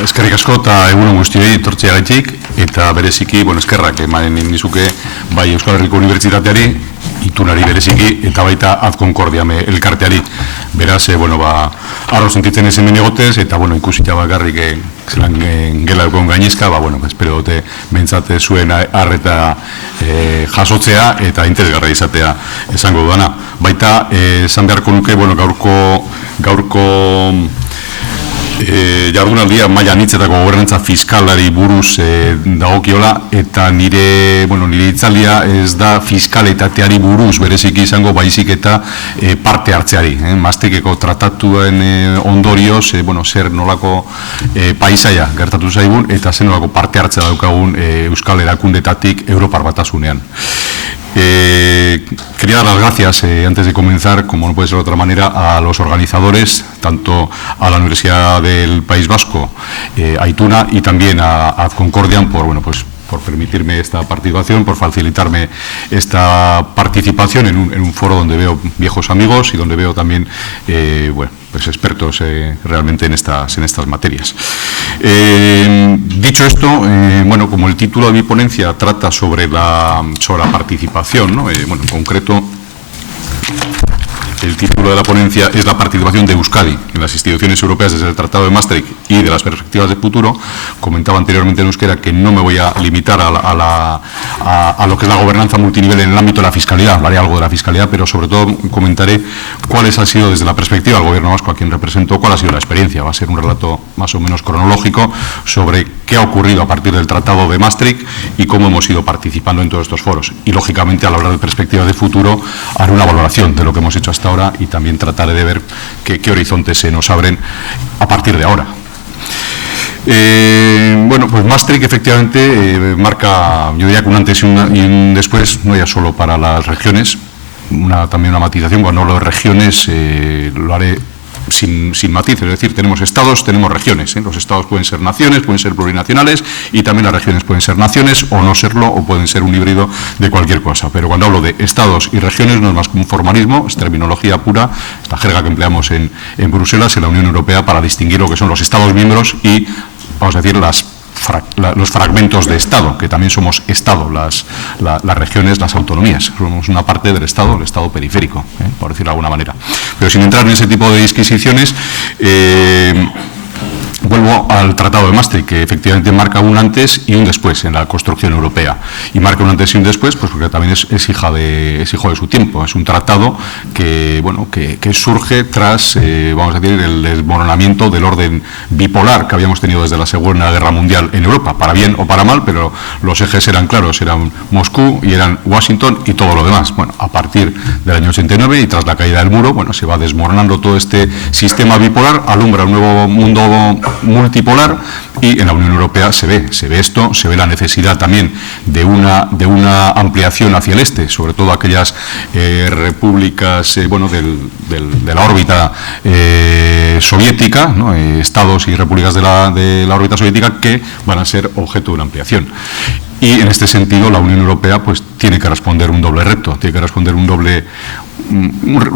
Eskerrik asko eta egunon guztioi etortzeagatik eta bereziki, eskerrak emanen nizuke bai Euskal Herriko Unibertsitateari, itunari bereziki eta baita Ad Concordiam elkarteari. Beraz, arro sentitzen ezen menegotez eta ikusita bakarrik zelan gela dukon gainezka, espero dute bentsat zuen arreta jasotzea eta interesgarra izatea esango dudana. Baita, esan beharko nuke, gaurko jardunaldia maila anitzetako gobernantza fiskalari buruz dagokiola eta nire itzaldia ez da fiskaletateari buruz bereziki izango baizik eta parte hartzeari. Maastrichteko tratatuen ondorioz, zer nolako paisaia gertatu zaigun eta zer nolako parte hartzea daukagun Euskal Erakundetatik Europar Batasunean. Quería dar las gracias, antes de comenzar, como no puede ser de otra manera, a los organizadores, tanto a la Universidad del País Vasco, a Ituna y también a Ad Concordiam por permitirme esta participación, por facilitarme esta participación en un foro donde veo viejos amigos y donde veo también expertos realmente en estas materias. Dicho esto, como el título de mi ponencia trata sobre la participación, en concreto el título de la ponencia es la participación de Euskadi en las instituciones europeas desde el Tratado de Maastricht y de las perspectivas de futuro. Comentaba anteriormente en euskera que no me voy a limitar a lo que es la gobernanza multinivel en el ámbito de la fiscalidad. Hablaré algo de la fiscalidad, pero sobre todo comentaré cuáles han sido desde la perspectiva del Gobierno vasco, a quien represento, cuál ha sido la experiencia. Va a ser un relato más o menos cronológico sobre qué ha ocurrido a partir del Tratado de Maastricht y cómo hemos ido participando en todos estos foros. Y, lógicamente, al hablar de perspectivas de futuro, haré una valoración de lo que hemos hecho hasta ahora y también trataré de ver qué horizontes se nos abren a partir de ahora. Maastricht efectivamente marca, yo diría que un antes y un después, no ya solo para las regiones, también una matización. Cuando hablo de regiones lo haré sin matices, es decir, tenemos estados, tenemos regiones. Los estados pueden ser naciones, pueden ser plurinacionales y también las regiones pueden ser naciones o no serlo o pueden ser un híbrido de cualquier cosa. Pero cuando hablo de estados y regiones no es más que un formalismo, es terminología pura, esta jerga que empleamos en Bruselas, en la Unión Europea, para distinguir lo que son los estados miembros y, vamos a decir, los fragmentos de Estado, que también somos Estado, las regiones, las autonomías. Somos una parte del Estado, el Estado periférico, por decirlo de alguna manera. Pero sin entrar en ese tipo de disquisiciones, vuelvo al Tratado de Maastricht, que efectivamente marca un antes y un después en la construcción europea. Y marca un antes y un después, porque también es hijo de su tiempo. Es un tratado que surge tras, vamos a decir, el desmoronamiento del orden bipolar que habíamos tenido desde la Segunda Guerra Mundial en Europa, para bien o para mal, pero los ejes eran claros, eran Moscú y eran Washington y todo lo demás. A partir del año 89 y tras la caída del muro, se va desmoronando todo este sistema bipolar, alumbra un nuevo mundo multipolar y en la Unión Europea se ve esto, se ve la necesidad también de una ampliación hacia el este, sobre todo aquellas repúblicas de la órbita soviética, estados y repúblicas de la órbita soviética que van a ser objeto de una ampliación. Y en este sentido la Unión Europea tiene que responder un doble reto, tiene que responder un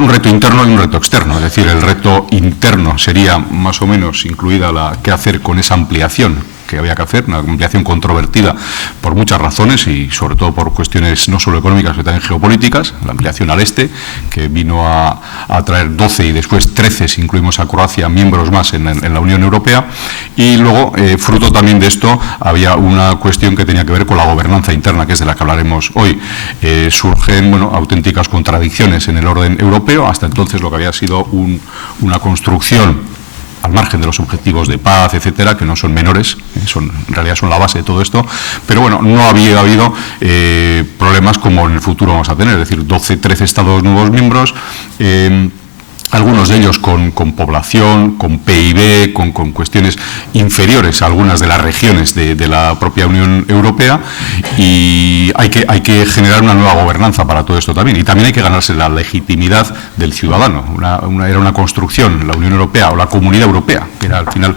reto interno y un reto externo. Es decir, el reto interno sería más o menos incluida qué hacer con esa ampliación que había que hacer, una ampliación controvertida por muchas razones y sobre todo por cuestiones no solo económicas, sino también geopolíticas. La ampliación al este, que vino a traer 12 y después 13, si incluimos a Croacia, miembros más en la Unión Europea. Y luego, fruto también de esto, había una cuestión que tenía que ver con la gobernanza interna, que es de la que hablaremos hoy. Surgen auténticas contradicciones en el orden europeo. Hasta entonces lo que había sido una construcción al margen de los objetivos de paz, etcétera, que no son menores, en realidad son la base de todo esto, pero no había habido problemas como en el futuro vamos a tener, es decir, 12, 13 estados nuevos miembros, algunos de ellos con población, con PIB, con cuestiones inferiores a algunas de las regiones de la propia Unión Europea, y hay que generar una nueva gobernanza para todo esto también. Y también hay que ganarse la legitimidad del ciudadano. Era una construcción, la Unión Europea o la Comunidad Europea, que al final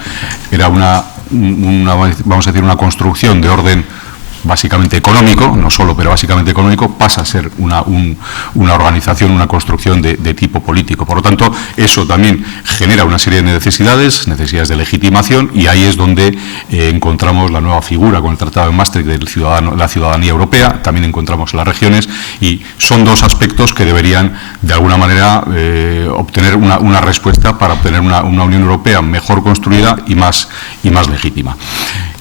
era vamos a decir, una construcción de orden básicamente económico, no solo, pero básicamente económico, pasa a ser una organización, una construcción de tipo político. Por lo tanto, eso también genera una serie de necesidades de legitimación, y ahí es donde encontramos la nueva figura con el Tratado de Maastricht de la ciudadanía europea. También encontramos las regiones, y son dos aspectos que deberían, de alguna manera, obtener una respuesta para obtener una Unión Europea mejor construida y más legítima.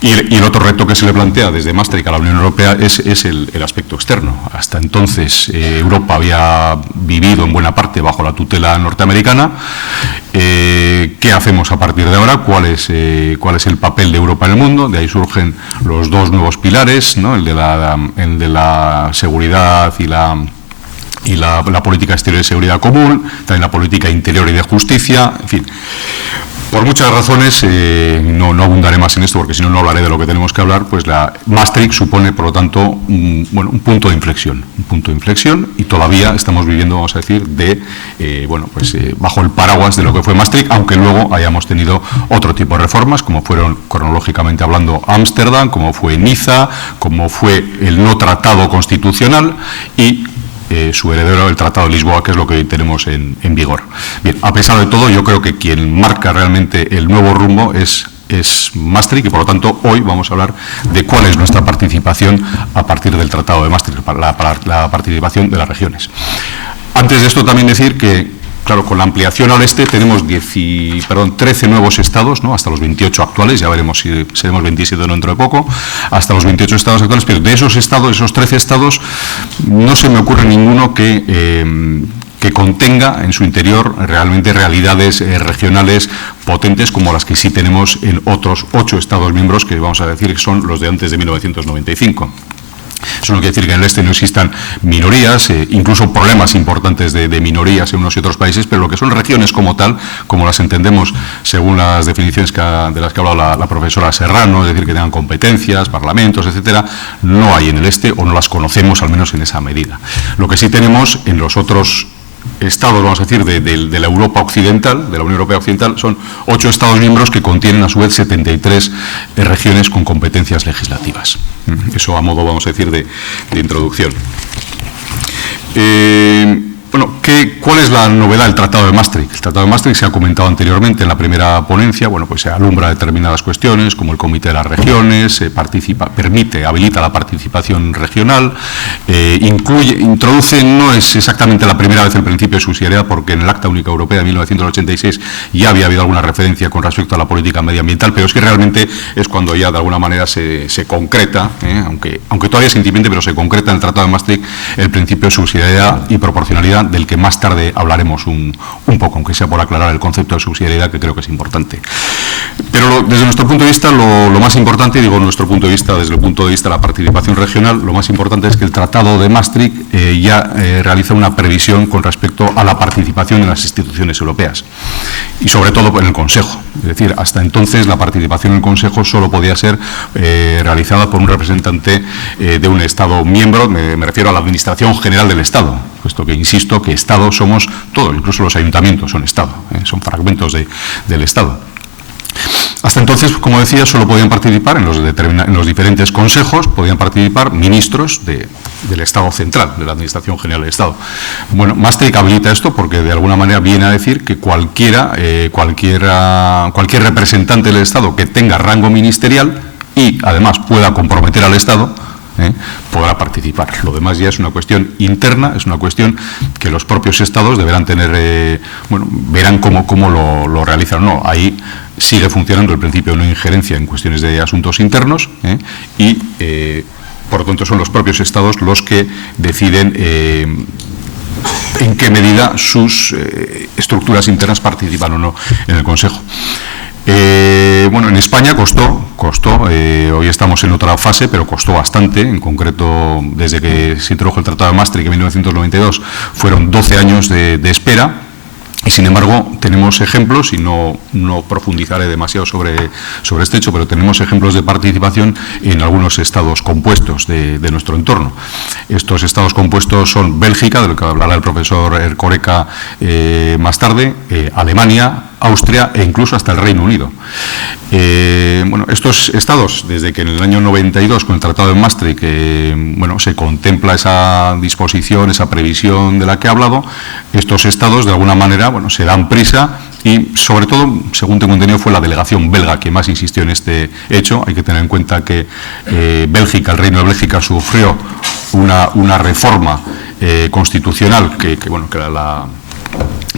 Y el otro reto que se le plantea desde Maastricht a la Unión Europea es el aspecto externo. Hasta entonces Europa había vivido en buena parte bajo la tutela norteamericana. ¿Qué hacemos a partir de ahora? ¿Cuál es el papel de Europa en el mundo? De ahí surgen los dos nuevos pilares, ¿no? el de la seguridad y la política exterior de seguridad común, también la política interior y de justicia, en fin. Por muchas razones, no abundaré más en esto, porque si no, no hablaré de lo que tenemos que hablar. Pues la Maastricht supone, por lo tanto, un punto de inflexión, y todavía estamos viviendo, vamos a decir, bajo el paraguas de lo que fue Maastricht, aunque luego hayamos tenido otro tipo de reformas, como fueron, cronológicamente hablando, Ámsterdam, como fue Niza, como fue el no tratado constitucional y su heredero, el Tratado de Lisboa, que es lo que hoy tenemos en vigor. Bien, a pesar de todo, yo creo que quien marca realmente el nuevo rumbo es Maastricht, y por lo tanto hoy vamos a hablar de cuál es nuestra participación a partir del Tratado de Maastricht, para la participación de las regiones. Antes de esto, también decir que, claro, con la ampliación al este tenemos 13 nuevos estados, ¿no? Hasta los 28 actuales, ya veremos si seremos 27 dentro de poco, hasta los 28 estados actuales, pero de esos 13 estados, no se me ocurre ninguno que contenga en su interior realmente realidades regionales potentes como las que sí tenemos en otros 8 estados miembros, que vamos a decir que son los de antes de 1995. Eso no quiere decir que en el este no existan minorías, incluso problemas importantes de minorías en unos y otros países, pero lo que son regiones como tal, como las entendemos según las definiciones de las que ha hablado la profesora Serrano, es decir, que tengan competencias, parlamentos, etcétera, no hay en el este, o no las conocemos, al menos en esa medida. Lo que sí tenemos en los otros estados, vamos a decir, de la Europa occidental, de la Unión Europea occidental, son 8 estados miembros que contienen a su vez 73 regiones con competencias legislativas. Eso a modo, vamos a decir, de introducción. ¿Cuál es la novedad del Tratado de Maastricht? El Tratado de Maastricht se ha comentado anteriormente en la primera ponencia. Pues se alumbra determinadas cuestiones, como el Comité de las Regiones, habilita la participación regional, introduce, no es exactamente la primera vez, el principio de subsidiariedad, porque en el Acta Única Europea de 1986 ya había habido alguna referencia con respecto a la política medioambiental, pero es que realmente es cuando ya de alguna manera se concreta, aunque todavía es incipiente, pero se concreta en el Tratado de Maastricht el principio de subsidiariedad y proporcionalidad, del que más tarde hablaremos un poco, aunque sea por aclarar el concepto de subsidiariedad, que creo que es importante. Pero desde nuestro punto de vista, lo más importante, digo nuestro punto de vista, desde el punto de vista de la participación regional, lo más importante es que el Tratado de Maastricht realiza una previsión con respecto a la participación en las instituciones europeas, y sobre todo en el Consejo. Es decir, hasta entonces la participación en el Consejo solo podía ser realizada por un representante de un Estado miembro, me refiero a la Administración General del Estado, puesto que, insisto, que Estado somos todos, incluso los ayuntamientos son Estado, son fragmentos del Estado. Hasta entonces, como decía, solo podían participar en los diferentes consejos, podían participar ministros del Estado central, de la Administración General del Estado. Maastricht habilita esto porque de alguna manera viene a decir que cualquier representante del Estado que tenga rango ministerial y además pueda comprometer al Estado, podrá participar. Lo demás ya es una cuestión interna, es una cuestión que los propios estados deberán tener, verán cómo lo realizan o no. Ahí sigue funcionando el principio de no injerencia en cuestiones de asuntos internos, y por lo tanto son los propios estados los que deciden en qué medida sus estructuras internas participan o no en el Consejo. En España costó, hoy estamos en otra fase, pero costó bastante. En concreto, desde que se introdujo el Tratado de Maastricht en 1992, fueron 12 años de espera. Y sin embargo, tenemos ejemplos, y no profundizaré demasiado sobre este hecho, pero tenemos ejemplos de participación en algunos estados compuestos de nuestro entorno. Estos estados compuestos son Bélgica, de lo que hablará el profesor Erkoreka más tarde, Alemania, Austria e incluso hasta el Reino Unido. Bueno, estos estados, desde que en el año 92, con el Tratado de Maastricht, bueno, se contempla esa disposición, esa previsión de la que he hablado, estos estados, de alguna manera, bueno, se dan prisa y, sobre todo, según tengo entendido, fue la delegación belga que más insistió en este hecho. Hay que tener en cuenta que Bélgica, el Reino de Bélgica, sufrió una reforma constitucional bueno, que era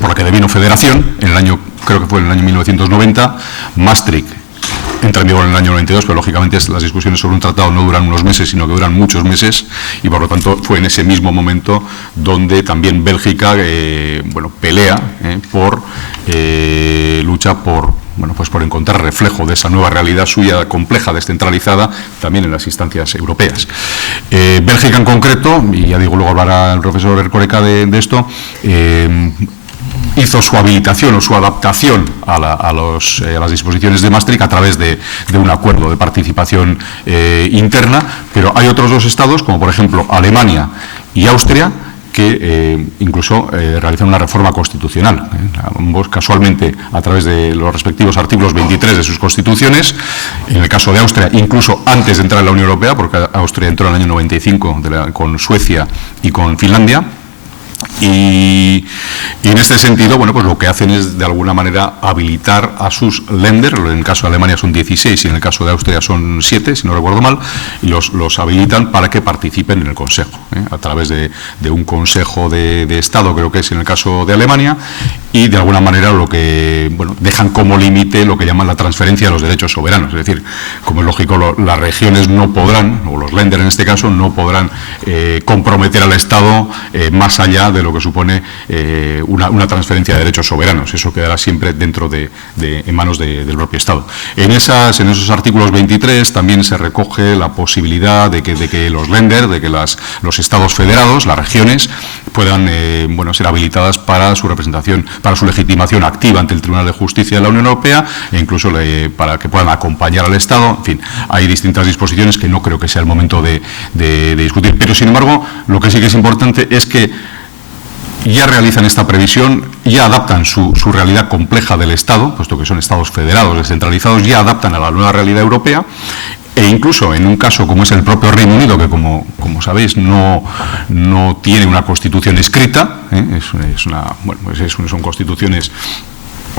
por la que devino federación en el año, creo que fue en el año 1990. Maastricht entra en vigor en el año 92, pero lógicamente las discusiones sobre un tratado no duran unos meses, sino que duran muchos meses, y por lo tanto fue en ese mismo momento donde también Bélgica bueno, pelea lucha por, bueno, pues por encontrar reflejo de esa nueva realidad suya compleja, descentralizada, también en las instancias europeas. Bélgica en concreto, y ya digo, luego hablará el profesor Erkoreka de esto, hizo su habilitación o su adaptación a las disposiciones de Maastricht a través de un acuerdo de participación interna, pero hay otros dos estados, como por ejemplo Alemania y Austria, que incluso realizan una reforma constitucional, ambos casualmente a través de los respectivos artículos 23 de sus constituciones. En el caso de Austria, incluso antes de entrar en la Unión Europea, porque Austria entró en el año 95 con Suecia y con Finlandia. Y en este sentido, bueno, pues lo que hacen es de alguna manera habilitar a sus Länder. En el caso de Alemania son 16 y en el caso de Austria son 7, si no recuerdo mal, y los habilitan para que participen en el Consejo, a través de un Consejo de Estado, creo que es en el caso de Alemania, y de alguna manera lo que, bueno, dejan como límite lo que llaman la transferencia de los derechos soberanos. Es decir, como es lógico, las regiones no podrán, o los Länder en este caso, no podrán comprometer al Estado más allá de lo que supone una transferencia de derechos soberanos. Eso quedará siempre dentro en manos del propio Estado. En esos artículos 23 también se recoge la posibilidad de que los Länder, de que los Estados federados, las regiones, puedan bueno, ser habilitadas para su representación, para su legitimación activa ante el Tribunal de Justicia de la Unión Europea, e incluso para que puedan acompañar al Estado. En fin, hay distintas disposiciones que no creo que sea el momento de discutir. Pero, sin embargo, lo que sí que es importante es que ya realizan esta previsión, ya adaptan su realidad compleja del Estado, puesto que son Estados federados, descentralizados, ya adaptan a la nueva realidad europea. E incluso en un caso como es el propio Reino Unido, que como sabéis no tiene una constitución escrita, son constituciones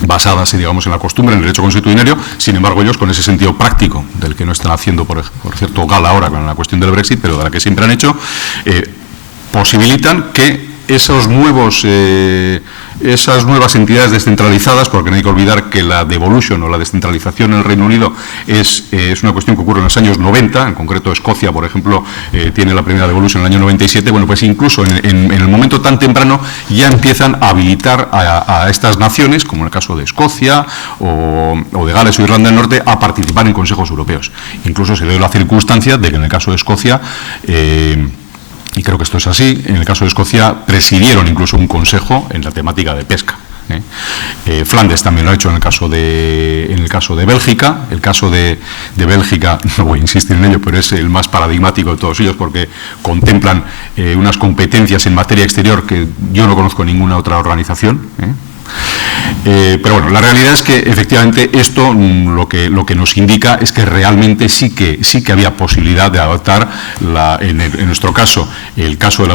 basadas, digamos, en la costumbre, en el derecho constitucionario. Sin embargo, ellos, con ese sentido práctito, del que no están haciendo, por cierto, gala ahora con la cuestión del Brexit, pero de la que siempre han hecho, posibilitan que esas nuevas entidades descentralizadas, porque no hay que olvidar que la devolution o la descentralización en el Reino Unido es una cuestión que ocurre en los años 90, en concreto Escocia, por ejemplo, tiene la primera devolution en el año 97, bueno, pues incluso en el momento tan temprano ya empiezan a habilitar a estas naciones, como en el caso de Escocia o de Gales o Irlanda del Norte, a participar en consejos europeos. Incluso se dio la circunstancia de que en el caso de Escocia, y creo que esto es así, en el caso de Escocia presidieron incluso un consejo en la temática de pesca. Flandes también lo ha hecho en el caso de Bélgica. El caso de Bélgica, no voy a insistir en ello, pero es el más paradigmático de todos ellos, porque contemplan unas competencias en materia exterior que yo no conozco ninguna otra organización. Pero bueno, la realidad es que efectivamente esto lo que nos indica es que realmente sí que había posibilidad de adaptar en nuestro caso, el caso de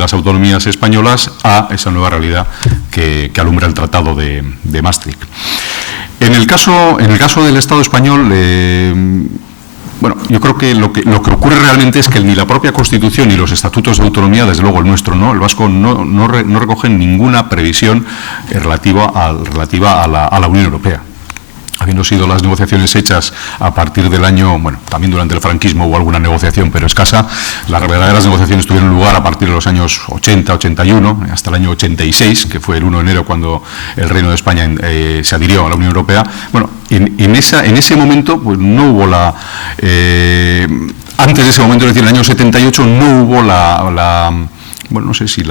las autonomías españolas, a esa nueva realidad que alumbra el Tratado de Maastricht. En el caso del Estado español, bueno, yo creo que lo que ocurre realmente es que ni la propia Constitución ni los estatutos de autonomía, desde luego el nuestro, el vasco, no recogen ninguna previsión relativa a la Unión Europea. Habiendo sido las negociaciones hechas a partir del año, bueno, también durante el franquismo hubo alguna negociación, pero escasa. Las verdaderas negociaciones tuvieron lugar a partir de los años 80, 81, hasta el año 86, que fue el 1 de enero cuando el Reino de España se adhirió a la Unión Europea. Bueno, en ese momento, pues no hubo antes de ese momento, es decir, en el año 78, no hubo bueno, no sé si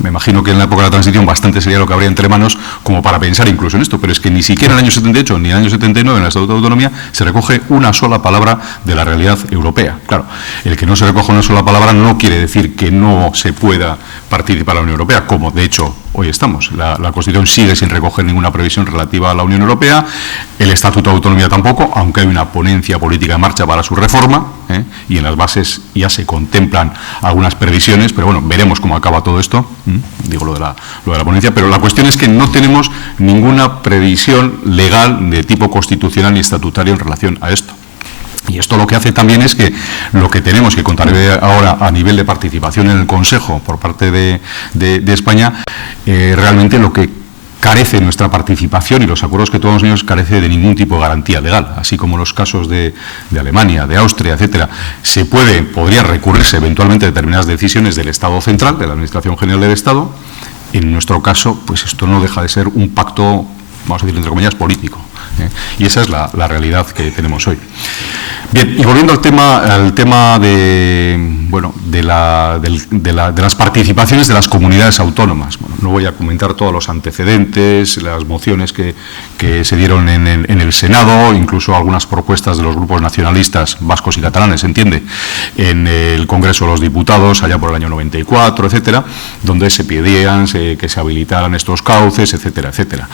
me imagino que en la época de la transición bastante sería lo que habría entre manos como para pensar incluso en esto, pero es que ni siquiera en el año 78 ni en el año 79 en el Estatuto de Autonomía se recoge una sola palabra de la realidad europea. Claro, el que no se recoja una sola palabra no quiere decir que no se pueda participar en la Unión Europea, como de hecho hoy estamos. La Constitución sigue sin recoger ninguna previsión relativa a la Unión Europea, el Estatuto de Autonomía tampoco, aunque hay una ponencia política en marcha para su reforma, y en las bases ya se contemplan algunas previsiones, pero bueno, veremos cómo acaba todo esto, digo lo de la ponencia, pero la cuestión es que no tenemos ninguna previsión legal de tipo constitucional ni estatutario en relación a esto. Y esto lo que hace también es que lo que tenemos, que contaré ahora a nivel de participación en el Consejo por parte de España, realmente lo que carece nuestra participación y los acuerdos que tomamos ellos carece de ningún tipo de garantía legal, así como los casos de Alemania, de Austria, etcétera. Podría recurrirse eventualmente a determinadas decisiones del Estado central, de la Administración General del Estado. En nuestro caso, pues esto no deja de ser un pacto, vamos a decir entre comillas, político. Y esa es la realidad que tenemos hoy. Bien, y volviendo al tema de las participaciones de las comunidades autónomas. Bueno, no voy a comentar todos los antecedentes, las mociones que se dieron en el Senado, incluso algunas propuestas de los grupos nacionalistas vascos y catalanes, se entiende, en el Congreso de los Diputados, allá por el año 94, etcétera, donde se pedían que se habilitaran estos cauces, etcétera, etcétera.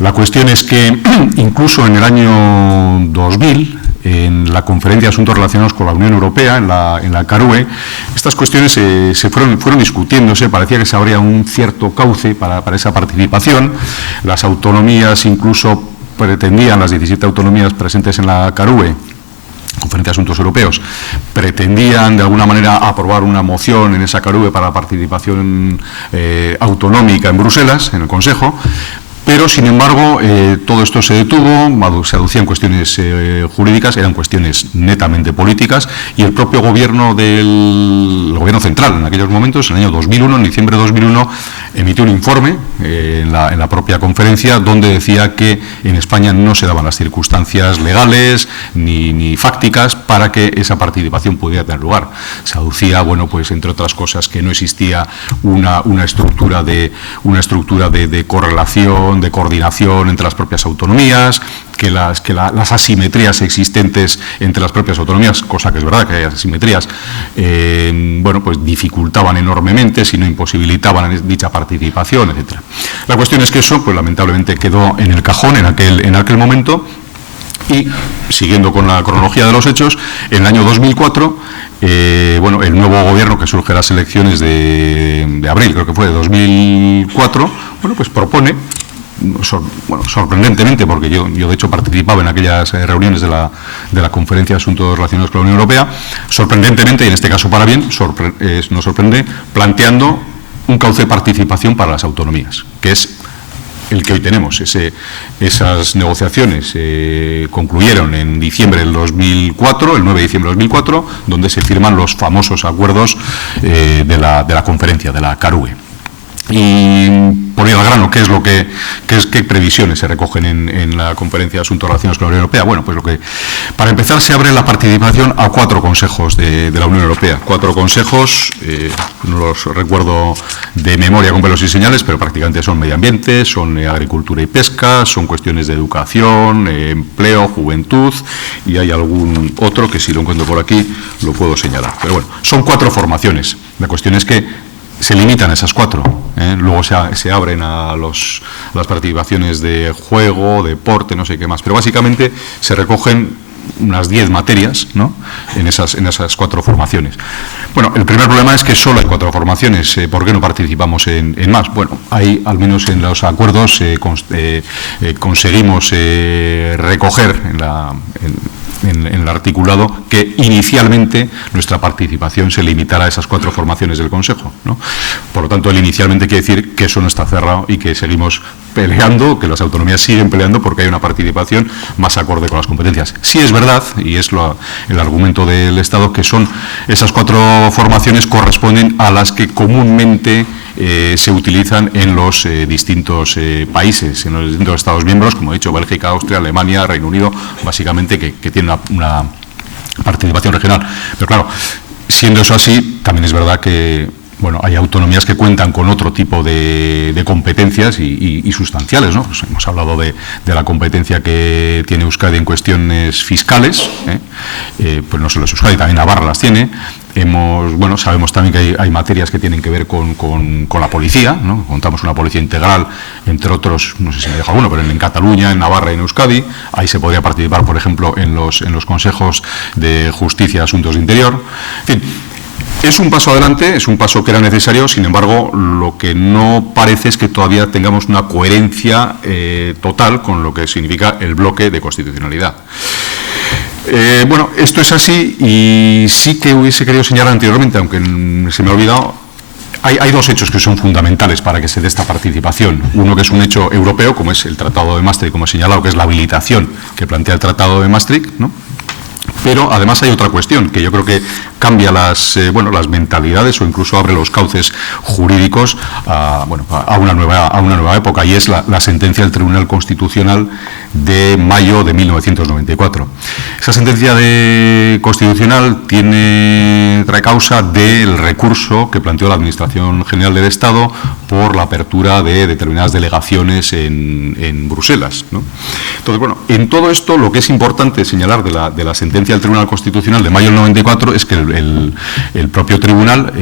La cuestión es que incluso en el año 2000, en la Conferencia de Asuntos Relacionados con la Unión Europea, en la CARUE, estas cuestiones se fueron discutiéndose, parecía que se abría un cierto cauce para esa participación. Las autonomías incluso pretendían, las 17 autonomías presentes en la CARUE, Conferencia de Asuntos Europeos, pretendían de alguna manera aprobar una moción en esa CARUE para la participación autonómica en Bruselas, en el Consejo. Pero, sin embargo, todo esto se detuvo, se aducían cuestiones jurídicas, eran cuestiones netamente políticas, y el propio gobierno central, en aquellos momentos, en el año 2001, en diciembre de 2001, emitió un informe en la propia conferencia, donde decía que en España no se daban las circunstancias legales ni fácticas para que esa participación pudiera tener lugar. Se aducía, bueno, pues entre otras cosas, que no existía una estructura de correlación, de coordinación entre las propias autonomías, que las asimetrías existentes entre las propias autonomías, cosa que es verdad que hay asimetrías, pues dificultaban enormemente, si no imposibilitaban dicha participación, etcétera. La cuestión es que eso, pues lamentablemente quedó en el cajón en aquel momento. Y, siguiendo con la cronología de los hechos, en el año 2004, el nuevo gobierno que surge de las elecciones de abril, creo que fue de 2004, pues propone, sorprendentemente, porque yo de hecho participaba en aquellas reuniones de la Conferencia de Asuntos Relacionados con la Unión Europea, sorprendentemente, y en este caso para bien, nos sorprende, planteando un cauce de participación para las autonomías, que es el que hoy tenemos. Esas negociaciones concluyeron en diciembre del 2004, el 9 de diciembre del 2004, donde se firman los famosos acuerdos de la conferencia, de la CARUE. Y por ir al grano, ¿qué previsiones se recogen en la Conferencia de Asuntos Relacionados con la Unión Europea? Bueno, pues para empezar, se abre la participación a 4 consejos de la Unión Europea. 4 consejos, no los recuerdo de memoria con pelos y señales, pero prácticamente son medio ambiente, son agricultura y pesca, son cuestiones de educación, empleo, juventud, y hay algún otro que, si lo encuentro por aquí, lo puedo señalar. Pero bueno, son 4 formaciones. La cuestión es que se limitan a esas 4. Luego se abren a las participaciones de juego, deporte, no sé qué más. Pero básicamente se recogen unas 10 materias, ¿no?, en esas 4 formaciones. Bueno, el primer problema es que solo hay 4 formaciones. ¿Por qué no participamos en más? Bueno, hay, al menos en los acuerdos, conseguimos recoger en el articulado que inicialmente nuestra participación se limitara a esas 4 formaciones del Consejo, ¿no? Por lo tanto, el inicialmente quiere decir que eso no está cerrado y que seguimos peleando, que las autonomías siguen peleando porque hay una participación más acorde con las competencias. Sí es verdad, y es el argumento del Estado, que esas 4 formaciones corresponden a las que comúnmente se utilizan en los distintos países, en los distintos Estados miembros, como he dicho, Bélgica, Austria, Alemania, Reino Unido, básicamente, que tienen una participación regional. Pero claro, siendo eso así, también es verdad que hay autonomías que cuentan con otro tipo de competencias y sustanciales, ¿no? Pues hemos hablado de la competencia que tiene Euskadi en cuestiones fiscales, pues no solo es Euskadi, también Navarra las tiene. Bueno, sabemos también que hay materias que tienen que ver con la policía, ¿no? Contamos una policía integral, entre otros, no sé si me dejo alguno, pero en Cataluña, en Navarra y en Euskadi. Ahí se podría participar, por ejemplo, en los consejos de justicia y asuntos de interior. En fin, es un paso adelante, es un paso que era necesario. Sin embargo, lo que no parece es que todavía tengamos una coherencia total con lo que significa el bloque de constitucionalidad. Bueno, esto es así, y sí que hubiese querido señalar anteriormente, aunque se me ha olvidado, hay dos hechos que son fundamentales para que se dé esta participación. Uno que es un hecho europeo, como es el Tratado de Maastricht, como he señalado, que es la habilitación que plantea el Tratado de Maastricht, ¿no? Pero además hay otra cuestión que yo creo que cambia las mentalidades o incluso abre los cauces jurídicos a una nueva época, y es la sentencia del Tribunal Constitucional de mayo de 1994. Esa sentencia constitucional trae causa del recurso que planteó la Administración General del Estado por la apertura de determinadas delegaciones en Bruselas, ¿no? Entonces, bueno, en todo esto lo que es importante señalar de la sentencia del Tribunal Constitucional de mayo del 94 es que el propio tribunal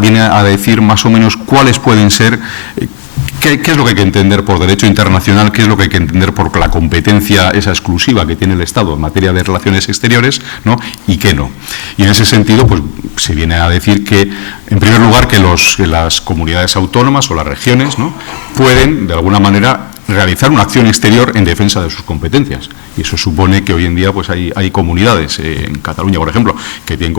viene a decir más o menos cuáles pueden ser, qué es lo que hay que entender por derecho internacional, qué es lo que hay que entender por la competencia esa exclusiva que tiene el Estado en materia de relaciones exteriores, ¿no? Y qué no. Y en ese sentido, pues se viene a decir que, en primer lugar, que las comunidades autónomas o las regiones, ¿no?, pueden, de alguna manera, realizar una acción exterior en defensa de sus competencias. Y eso supone que hoy en día pues hay comunidades, en Cataluña, por ejemplo, que tienen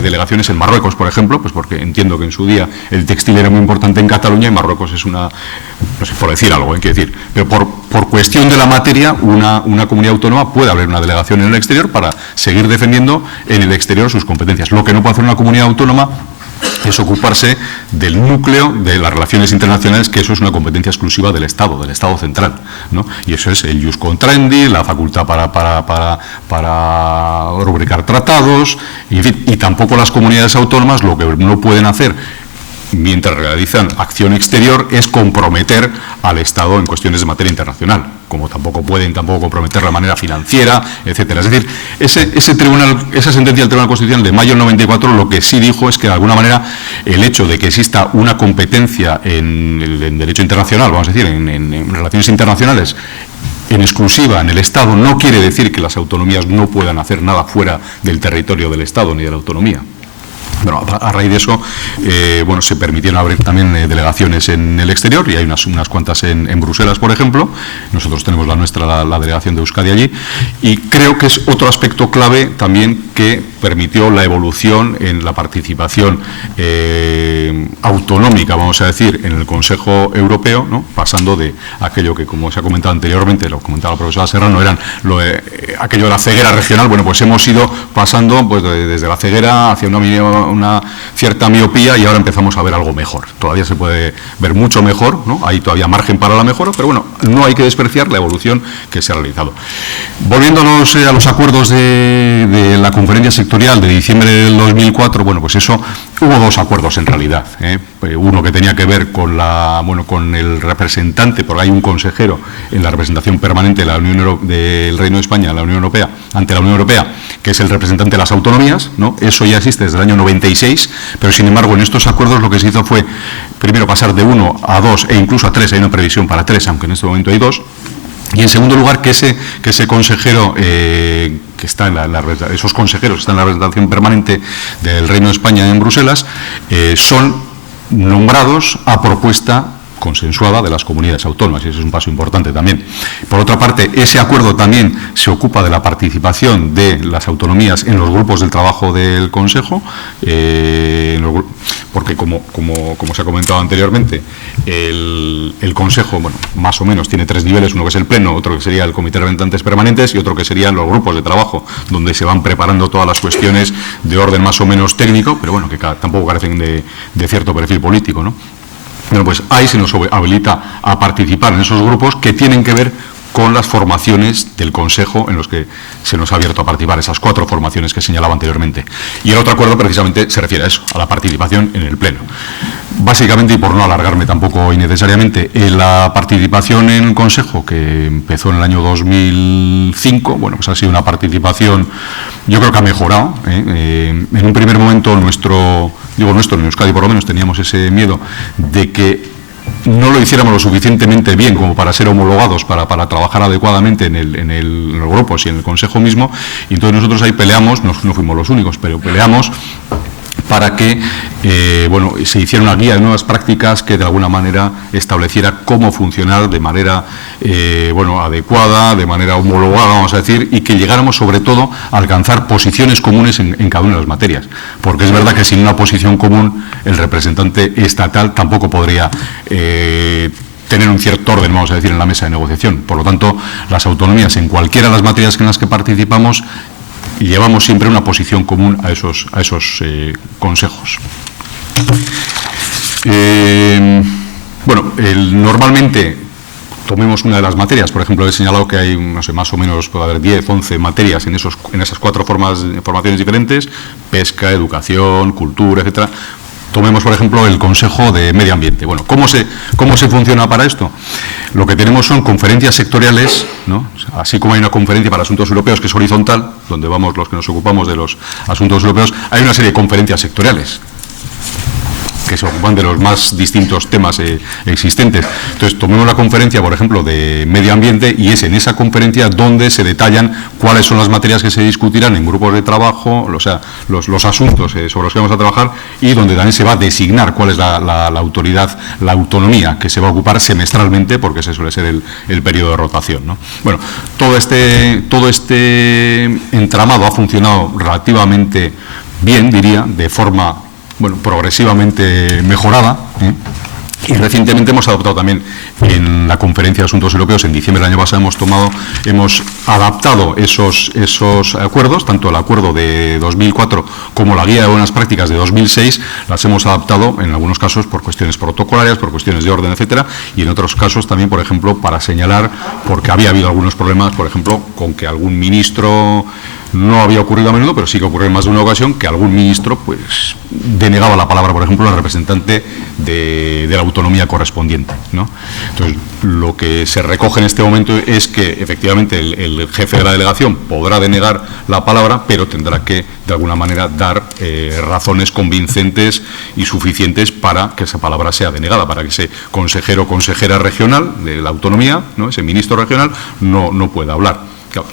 delegaciones en Marruecos, por ejemplo, pues porque entiendo que en su día el textil era muy importante en Cataluña y Marruecos es no sé, por decir algo, hay que decir, pero por cuestión de la materia, una comunidad autónoma puede abrir una delegación en el exterior para seguir defendiendo en el exterior sus competencias. Lo que no puede hacer una comunidad autónoma es ocuparse del núcleo de las relaciones internacionales, que eso es una competencia exclusiva del Estado central, ¿no? Y eso es el ius contraendi, la facultad para rubricar tratados, y, en fin, y tampoco las comunidades autónomas lo que no pueden hacer mientras realizan acción exterior es comprometer al Estado en cuestiones de materia internacional, como tampoco pueden comprometer de manera financiera, etcétera. Es decir, esa sentencia del Tribunal Constitucional de mayo del 94 lo que sí dijo es que, de alguna manera, el hecho de que exista una competencia en derecho internacional, vamos a decir, en relaciones internacionales, en exclusiva en el Estado, no quiere decir que las autonomías no puedan hacer nada fuera del territorio del Estado ni de la autonomía. Bueno, a raíz de eso, se permitieron abrir también delegaciones en el exterior, y hay unas cuantas en Bruselas, por ejemplo. Nosotros tenemos la delegación de Euskadi allí, y creo que es otro aspecto clave también que permitió la evolución en la participación autonómica, vamos a decir, en el Consejo Europeo, ¿no?, pasando de aquello que, como se ha comentado anteriormente, lo comentaba la profesora Serrano, aquello de la ceguera regional. Bueno, pues hemos ido pasando pues desde la ceguera hacia una cierta miopía, y ahora empezamos a ver algo mejor. Todavía se puede ver mucho mejor, ¿no? Hay todavía margen para la mejora, pero bueno, no hay que despreciar la evolución que se ha realizado. Volviéndonos a los acuerdos de la conferencia sectorial de diciembre del 2004, bueno, pues eso, hubo dos acuerdos en realidad, uno que tenía que ver con el representante, porque hay un consejero en la representación permanente de del Reino de España en la Unión Europea, ante la Unión Europea, que es el representante de las autonomías, ¿no? Eso ya existe desde el año 96, pero sin embargo en estos acuerdos lo que se hizo fue primero pasar de 1 a 2 e incluso a 3, hay una previsión para 3, aunque en este momento hay 2. Y en segundo lugar, que ese consejero que está esos consejeros que están en la representación permanente del Reino de España en Bruselas son nombrados a propuesta consensuada de las comunidades autónomas, y eso es un paso importante también. Por otra parte, ese acuerdo también se ocupa de la participación de las autonomías en los grupos del trabajo del Consejo, porque como se ha comentado anteriormente, el Consejo, más o menos tiene 3 niveles, uno que es el Pleno, otro que sería el Comité de Representantes Permanentes y otro que serían los grupos de trabajo, donde se van preparando todas las cuestiones de orden más o menos técnico, pero bueno, que tampoco carecen de cierto perfil político, ¿no? Bueno, pues ahí se nos habilita a participar en esos grupos que tienen que ver con las formaciones del Consejo en los que se nos ha abierto a participar, esas 4 formaciones que señalaba anteriormente. Y el otro acuerdo precisamente se refiere a eso, a la participación en el Pleno. Básicamente, y por no alargarme tampoco innecesariamente, la participación en el Consejo, que empezó en el año 2005, bueno, pues ha sido una participación yo creo que ha mejorado. En un primer momento en Euskadi por lo menos teníamos ese miedo de que no lo hiciéramos lo suficientemente bien como para ser homologados, para trabajar adecuadamente en los grupos y en el Consejo mismo, y entonces nosotros ahí peleamos, no fuimos los únicos, pero peleamos para que se hiciera una guía de nuevas prácticas que de alguna manera estableciera cómo funcionar de manera adecuada, de manera homologada, vamos a decir, y que llegáramos sobre todo a alcanzar posiciones comunes en cada una de las materias. Porque es verdad que sin una posición común el representante estatal tampoco podría tener un cierto orden, vamos a decir, en la mesa de negociación. Por lo tanto, las autonomías en cualquiera de las materias en las que participamos y llevamos siempre una posición común a esos consejos. Normalmente, tomemos una de las materias, por ejemplo, he señalado que hay, no sé, más o menos puede haber 10, 11 materias en esas 4 formaciones diferentes: pesca, educación, cultura, etcétera. Tomemos, por ejemplo, el Consejo de Medio Ambiente. Bueno, ¿cómo se funciona para esto? Lo que tenemos son conferencias sectoriales, ¿no? Así como hay una conferencia para asuntos europeos que es horizontal, donde vamos los que nos ocupamos de los asuntos europeos, hay una serie de conferencias sectoriales que se ocupan de los más distintos temas existentes. Entonces, tomemos la conferencia, por ejemplo, de medio ambiente, y es en esa conferencia donde se detallan cuáles son las materias que se discutirán en grupos de trabajo, o sea, los asuntos sobre los que vamos a trabajar, y donde también se va a designar cuál es la autoridad, la autonomía que se va a ocupar semestralmente, porque ese suele ser el periodo de rotación, ¿no? Bueno, todo este entramado ha funcionado relativamente bien, diría, de forma progresivamente mejorada, y recientemente hemos adoptado también en la Conferencia de Asuntos Europeos, en diciembre del año pasado, hemos adaptado esos acuerdos, tanto el acuerdo de 2004 como la Guía de Buenas Prácticas de 2006, las hemos adaptado en algunos casos por cuestiones protocolarias, por cuestiones de orden, etcétera, y en otros casos también, por ejemplo, para señalar, porque había habido algunos problemas, por ejemplo, con que algún ministro, no había ocurrido a menudo, pero sí que ocurrió en más de una ocasión, que algún ministro denegaba la palabra, por ejemplo, al representante de la autonomía correspondiente, ¿no? Entonces, lo que se recoge en este momento es que efectivamente el jefe de la delegación podrá denegar la palabra, pero tendrá que de alguna manera dar razones convincentes y suficientes para que esa palabra sea denegada, para que ese consejero o consejera regional de la autonomía, ¿no?, ese ministro regional, no pueda hablar. Claro.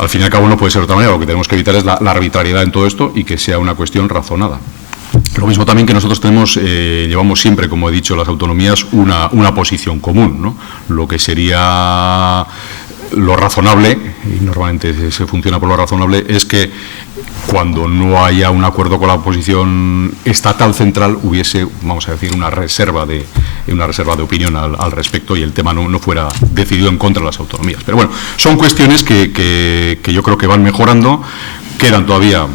Al fin y al cabo no puede ser de otra manera. Lo que tenemos que evitar es la arbitrariedad en todo esto y que sea una cuestión razonada. Lo mismo también que nosotros llevamos siempre, como he dicho, las autonomías, una posición común, ¿no? Lo que sería lo razonable, y normalmente se funciona por lo razonable, es que cuando no haya un acuerdo con la posición estatal central hubiese, vamos a decir, una reserva de opinión al respecto, y el tema no fuera decidido en contra de las autonomías. Pero bueno, son cuestiones que yo creo que van mejorando. Quedan todavía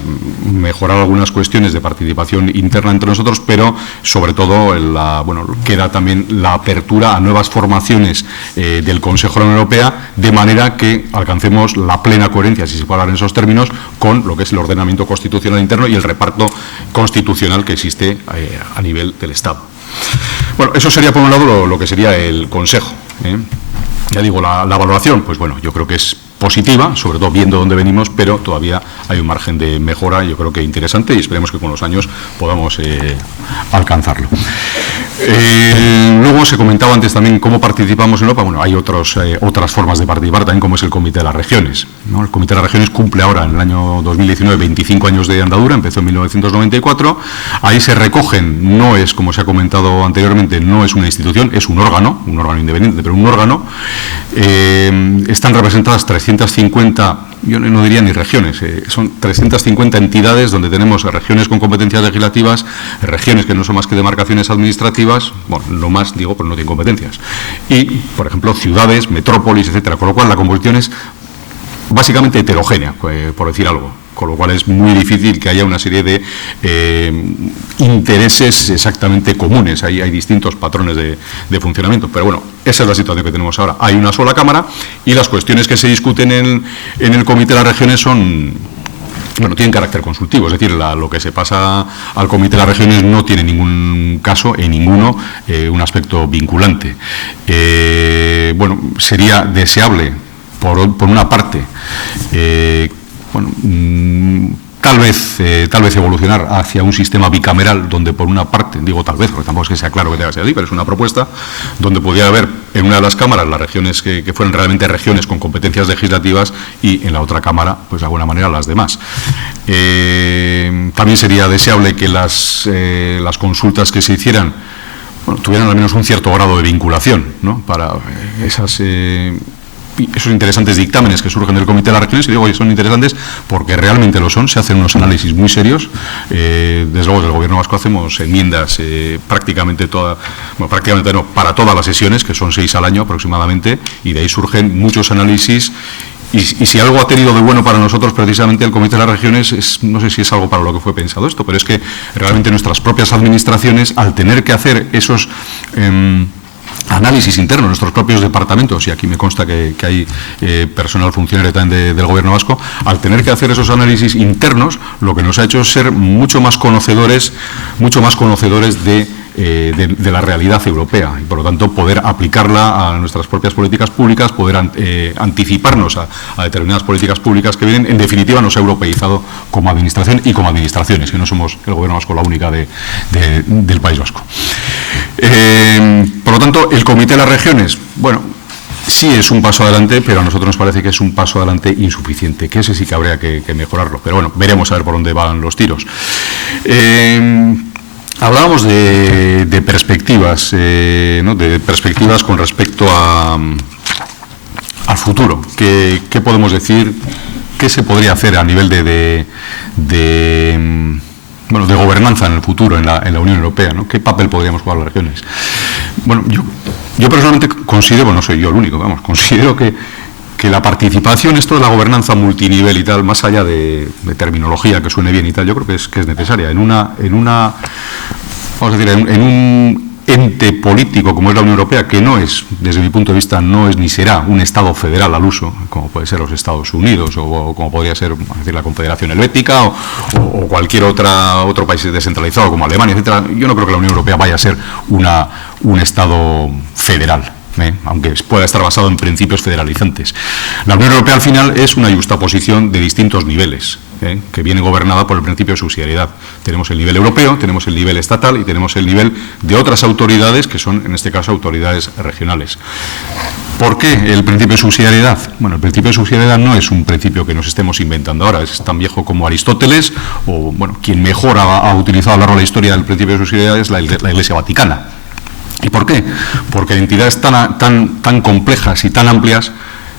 mejorar algunas cuestiones de participación interna entre nosotros, pero sobre todo queda también la apertura a nuevas formaciones del Consejo de la Unión Europea, de manera que alcancemos la plena coherencia, si se puede hablar en esos términos, con lo que es el ordenamiento constitucional interno y el reparto constitucional que existe a nivel del Estado. Bueno, eso sería por un lado lo que sería el Consejo. Ya digo, la valoración, pues bueno, yo creo que es positiva, sobre todo viendo dónde venimos, pero todavía hay un margen de mejora, yo creo que interesante, y esperemos que con los años podamos alcanzarlo. Luego se comentaba antes también cómo participamos en Europa. Bueno, hay otras formas de participar también, como es el Comité de las Regiones, ¿no? El Comité de las Regiones cumple ahora, en el año 2019, 25 años de andadura, empezó en 1994. Ahí se recogen, no es, como se ha comentado anteriormente, no es una institución, es un órgano independiente, pero un órgano. Están representadas 350, yo no diría ni regiones, son 350 entidades donde tenemos regiones con competencias legislativas, regiones que no son más que demarcaciones administrativas, bueno, no más digo, pero no tienen competencias, y, por ejemplo, ciudades, metrópolis, etcétera, con lo cual la composición es básicamente heterogénea, por decir algo, con lo cual es muy difícil que haya una serie de intereses exactamente comunes. Hay distintos patrones de funcionamiento, pero bueno, esa es la situación que tenemos ahora. Hay una sola Cámara y las cuestiones que se discuten en el Comité de las Regiones tienen carácter consultivo, es decir, lo que se pasa al Comité de las Regiones no tiene en ningún caso, en ninguno, un aspecto vinculante. Sería deseable, por una parte, tal vez evolucionar hacia un sistema bicameral donde por una parte, digo tal vez, porque tampoco es que sea claro que tenga que ser así, pero es una propuesta, donde pudiera haber en una de las cámaras las regiones que fueran realmente regiones con competencias legislativas y en la otra cámara, pues de alguna manera las demás. También sería deseable que las consultas que se hicieran, bueno, tuvieran al menos un cierto grado de vinculación, ¿no?, para esos interesantes dictámenes que surgen del Comité de las Regiones. Y digo que son interesantes porque realmente lo son, se hacen unos análisis muy serios. Desde luego, desde el Gobierno vasco hacemos enmiendas prácticamente para todas las sesiones, que son 6 al año aproximadamente, y de ahí surgen muchos análisis. Y si algo ha tenido de bueno para nosotros, precisamente el Comité de las Regiones, no sé si es algo para lo que fue pensado esto, pero es que realmente nuestras propias administraciones, al tener que hacer esos análisis internos, nuestros propios departamentos, y aquí me consta que hay personal funcionario también del Gobierno vasco, al tener que hacer esos análisis internos, lo que nos ha hecho es ser mucho más conocedores de la realidad europea, y por lo tanto poder aplicarla a nuestras propias políticas públicas, poder anticiparnos a determinadas políticas públicas que vienen. En definitiva, nos ha europeizado como administración y como administraciones, que no somos el Gobierno vasco la única del País Vasco. Por lo tanto, el Comité de las Regiones, bueno, sí es un paso adelante, pero a nosotros nos parece que es un paso adelante insuficiente, que ese sí que habría que mejorarlo. Pero bueno, veremos a ver por dónde van los tiros. Hablábamos de perspectivas, ¿no?, de perspectivas con respecto al futuro. ¿Qué podemos decir? ¿Qué se podría hacer a nivel de gobernanza en el futuro en la Unión Europea, ¿no? ¿Qué papel podríamos jugar las regiones? Bueno, yo personalmente considero, no soy yo el único, considero que la participación, esto de la gobernanza multinivel y tal, más allá de terminología que suene bien y tal, yo creo que es necesaria en un ente político como es la Unión Europea, que no es, desde mi punto de vista, no es ni será un Estado federal al uso, como puede ser los Estados Unidos o como podría ser, la Confederación Helvética o cualquier otro país descentralizado como Alemania, etcétera. Yo no creo que la Unión Europea vaya a ser un Estado federal, aunque pueda estar basado en principios federalizantes. La Unión Europea al final es una justaposición de distintos niveles, que viene gobernada por el principio de subsidiariedad. Tenemos el nivel europeo, tenemos el nivel estatal y tenemos el nivel de otras autoridades, que son en este caso autoridades regionales. ¿Por qué el principio de subsidiariedad? Bueno, el principio de subsidiariedad no es un principio que nos estemos inventando ahora, es tan viejo como Aristóteles, o bueno, quien mejor ha utilizado a lo largo de la historia del principio de subsidiariedad es la Iglesia Vaticana. ¿Y por qué? Porque entidades tan complejas y tan amplias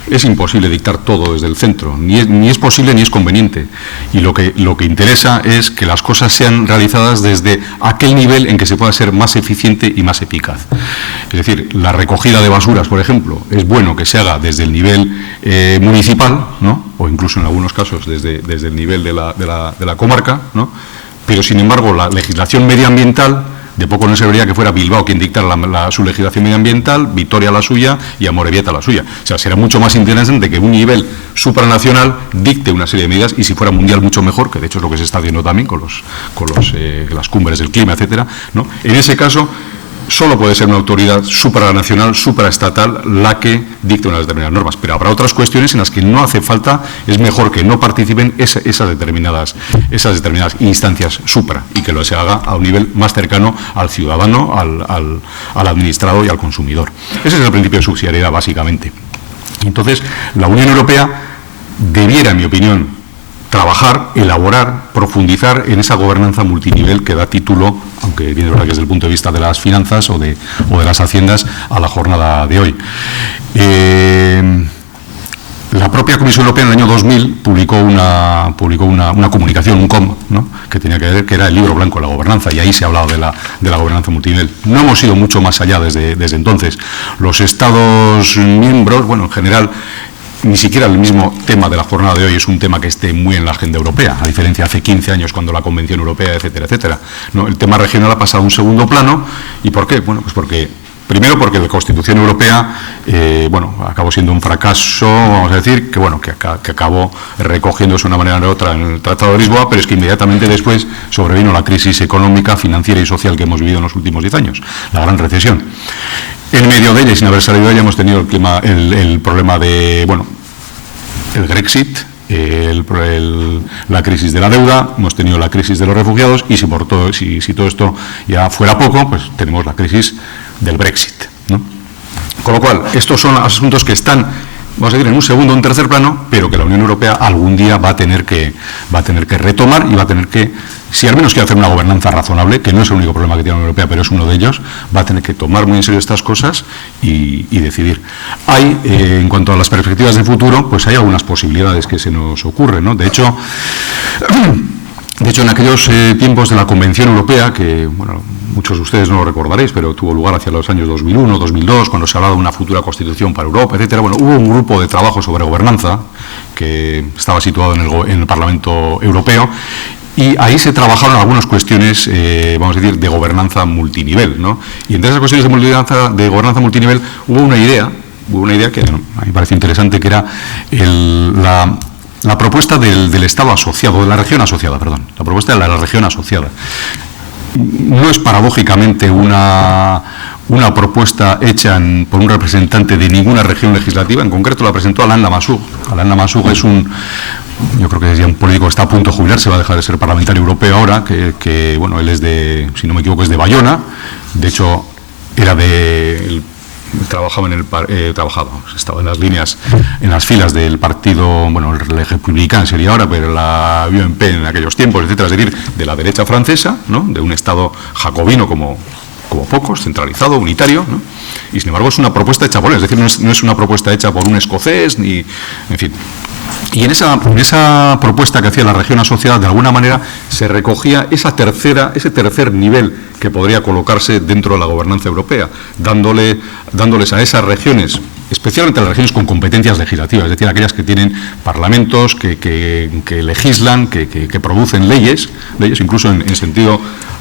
es imposible dictar todo desde el centro, ni es posible ni es conveniente. Y lo que interesa es que las cosas sean realizadas desde aquel nivel en que se pueda ser más eficiente y más eficaz. Es decir, la recogida de basuras, por ejemplo, es bueno que se haga desde el nivel municipal, ¿no?, o incluso en algunos casos desde el nivel de la comarca, ¿no?, pero sin embargo la legislación medioambiental, de poco no serviría que fuera Bilbao quien dictara su legislación medioambiental, Vitoria la suya y Amorebieta la suya. O sea, será mucho más interesante que un nivel supranacional dicte una serie de medidas, y si fuera mundial mucho mejor, que de hecho es lo que se está haciendo también con las cumbres del clima, etcétera, ¿no? En ese caso, solo puede ser una autoridad supranacional, supraestatal, la que dicte unas determinadas normas. Pero habrá otras cuestiones en las que no hace falta, es mejor que no participen esas determinadas instancias supra, y que lo se haga a un nivel más cercano al ciudadano, al administrado y al consumidor. Ese es el principio de subsidiariedad, básicamente. Entonces, la Unión Europea debiera, en mi opinión, trabajar, elaborar, profundizar en esa gobernanza multinivel que da título, aunque bien es verdad que desde el punto de vista de las finanzas o de las haciendas, a la jornada de hoy. La propia Comisión Europea en el año 2000 publicó una comunicación, un COM, ¿no?, que tenía que ver, que era el libro blanco de la gobernanza, y ahí se ha hablado de la gobernanza multinivel. No hemos ido mucho más allá desde entonces. Los Estados miembros, bueno, en general, ni siquiera el mismo tema de la jornada de hoy es un tema que esté muy en la agenda europea, a diferencia de hace 15 años cuando la Convención Europea, etcétera, etcétera, ¿no? El tema regional ha pasado a un segundo plano. ¿Y por qué? Bueno, pues primero porque la Constitución Europea, acabó siendo un fracaso, vamos a decir, que acabó recogiéndose de una manera u otra en el Tratado de Lisboa, pero es que inmediatamente después sobrevino la crisis económica, financiera y social que hemos vivido en los últimos 10 años, la gran recesión. En medio de ella, y sin haber salido de ella, hemos tenido el problema de, el Brexit, la crisis de la deuda, hemos tenido la crisis de los refugiados y si todo esto ya fuera poco, pues tenemos la crisis del Brexit, ¿no? Con lo cual, estos son asuntos que están, vamos a decir, en un segundo o un tercer plano, pero que la Unión Europea algún día va a tener que retomar y va a tener que, si al menos quiere hacer una gobernanza razonable, que no es el único problema que tiene la Unión Europea, pero es uno de ellos, va a tener que tomar muy en serio estas cosas y decidir. Hay, en cuanto a las perspectivas de futuro, pues hay algunas posibilidades que se nos ocurren, ¿no? De hecho, en aquellos tiempos de la Convención Europea, que, bueno, muchos de ustedes no lo recordaréis, pero tuvo lugar hacia los años 2001, 2002, cuando se hablaba de una futura Constitución para Europa, etcétera. Bueno, hubo un grupo de trabajo sobre gobernanza que estaba situado en el Parlamento Europeo y ahí se trabajaron algunas cuestiones, vamos a decir, de gobernanza multinivel, ¿no? Y entre esas cuestiones de gobernanza multinivel hubo una idea que a mí me parece interesante, que era la propuesta del Estado asociado, de la región asociada, perdón, la propuesta de la región asociada. No es paradójicamente una propuesta hecha por un representante de ninguna región legislativa, en concreto la presentó Alain Lamassoure. Alain Lamassoure es yo creo que es ya un político que está a punto de jubilarse, va a dejar de ser parlamentario europeo ahora, que bueno, él es si no me equivoco, es de Bayona, de hecho estaba en las líneas, en las filas del partido, bueno, el Republicano sería ahora, pero la UMP en aquellos tiempos, etcétera, es decir, de la derecha francesa, ¿no? De un Estado jacobino como pocos, centralizado, unitario, ¿no? Y sin embargo es una propuesta hecha por él, es decir, no es una propuesta hecha por un escocés, ni, en fin. Y en esa propuesta que hacía la región asociada, de alguna manera se recogía ese tercer nivel que podría colocarse dentro de la gobernanza europea, dándoles a esas regiones, especialmente a las regiones con competencias legislativas, es decir, aquellas que tienen parlamentos, que legislan, que producen leyes incluso en sentido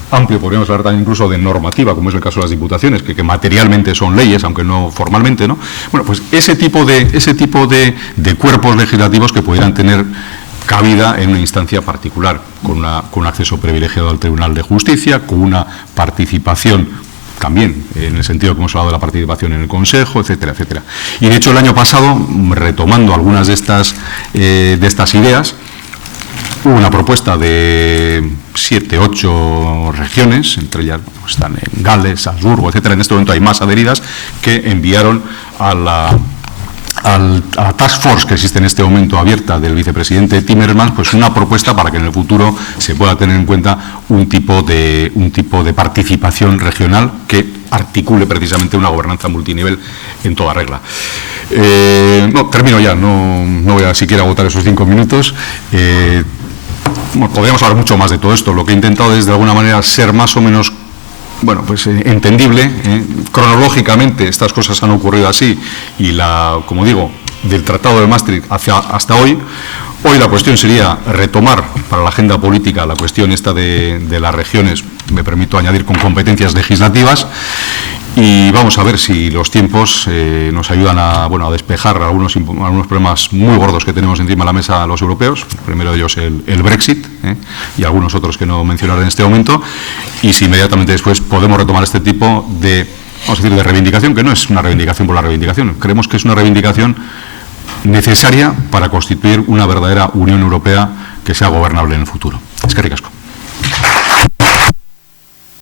amplio, podríamos hablar también incluso de normativa, como es el caso de las diputaciones, que materialmente son leyes, aunque no formalmente, ¿no? Bueno, pues ese tipo de cuerpos legislativos que pudieran tener cabida en una instancia particular, con un acceso privilegiado al Tribunal de Justicia, con una participación también, en el sentido que hemos hablado de la participación en el Consejo, etcétera, etcétera. Y de hecho el año pasado, retomando algunas de estas ideas, hubo una propuesta de 7, 8 regiones, entre ellas están en Gales, Salzburgo, etcétera. En este momento hay más adheridas, que enviaron a la task force que existe en este momento abierta del vicepresidente Timmermans, pues una propuesta para que en el futuro se pueda tener en cuenta un tipo de participación regional que articule precisamente una gobernanza multinivel en toda regla. Termino ya, no voy a siquiera agotar esos 5 minutos. Bueno, podríamos hablar mucho más de todo esto. Lo que he intentado es de alguna manera ser más o menos, bueno, pues entendible. Cronológicamente estas cosas han ocurrido así y como digo, del Tratado de Maastricht hasta hoy. Hoy la cuestión sería retomar para la agenda política la cuestión esta de las regiones, me permito añadir, con competencias legislativas. Y vamos a ver si los tiempos nos ayudan a despejar algunos problemas muy gordos que tenemos encima de la mesa los europeos. El primero de ellos el Brexit y algunos otros que no mencionaré en este momento. Y si inmediatamente después podemos retomar este tipo de, vamos a decir, de reivindicación, que no es una reivindicación por la reivindicación. Creemos que es una reivindicación necesaria para constituir una verdadera Unión Europea que sea gobernable en el futuro. Eskerrik asko.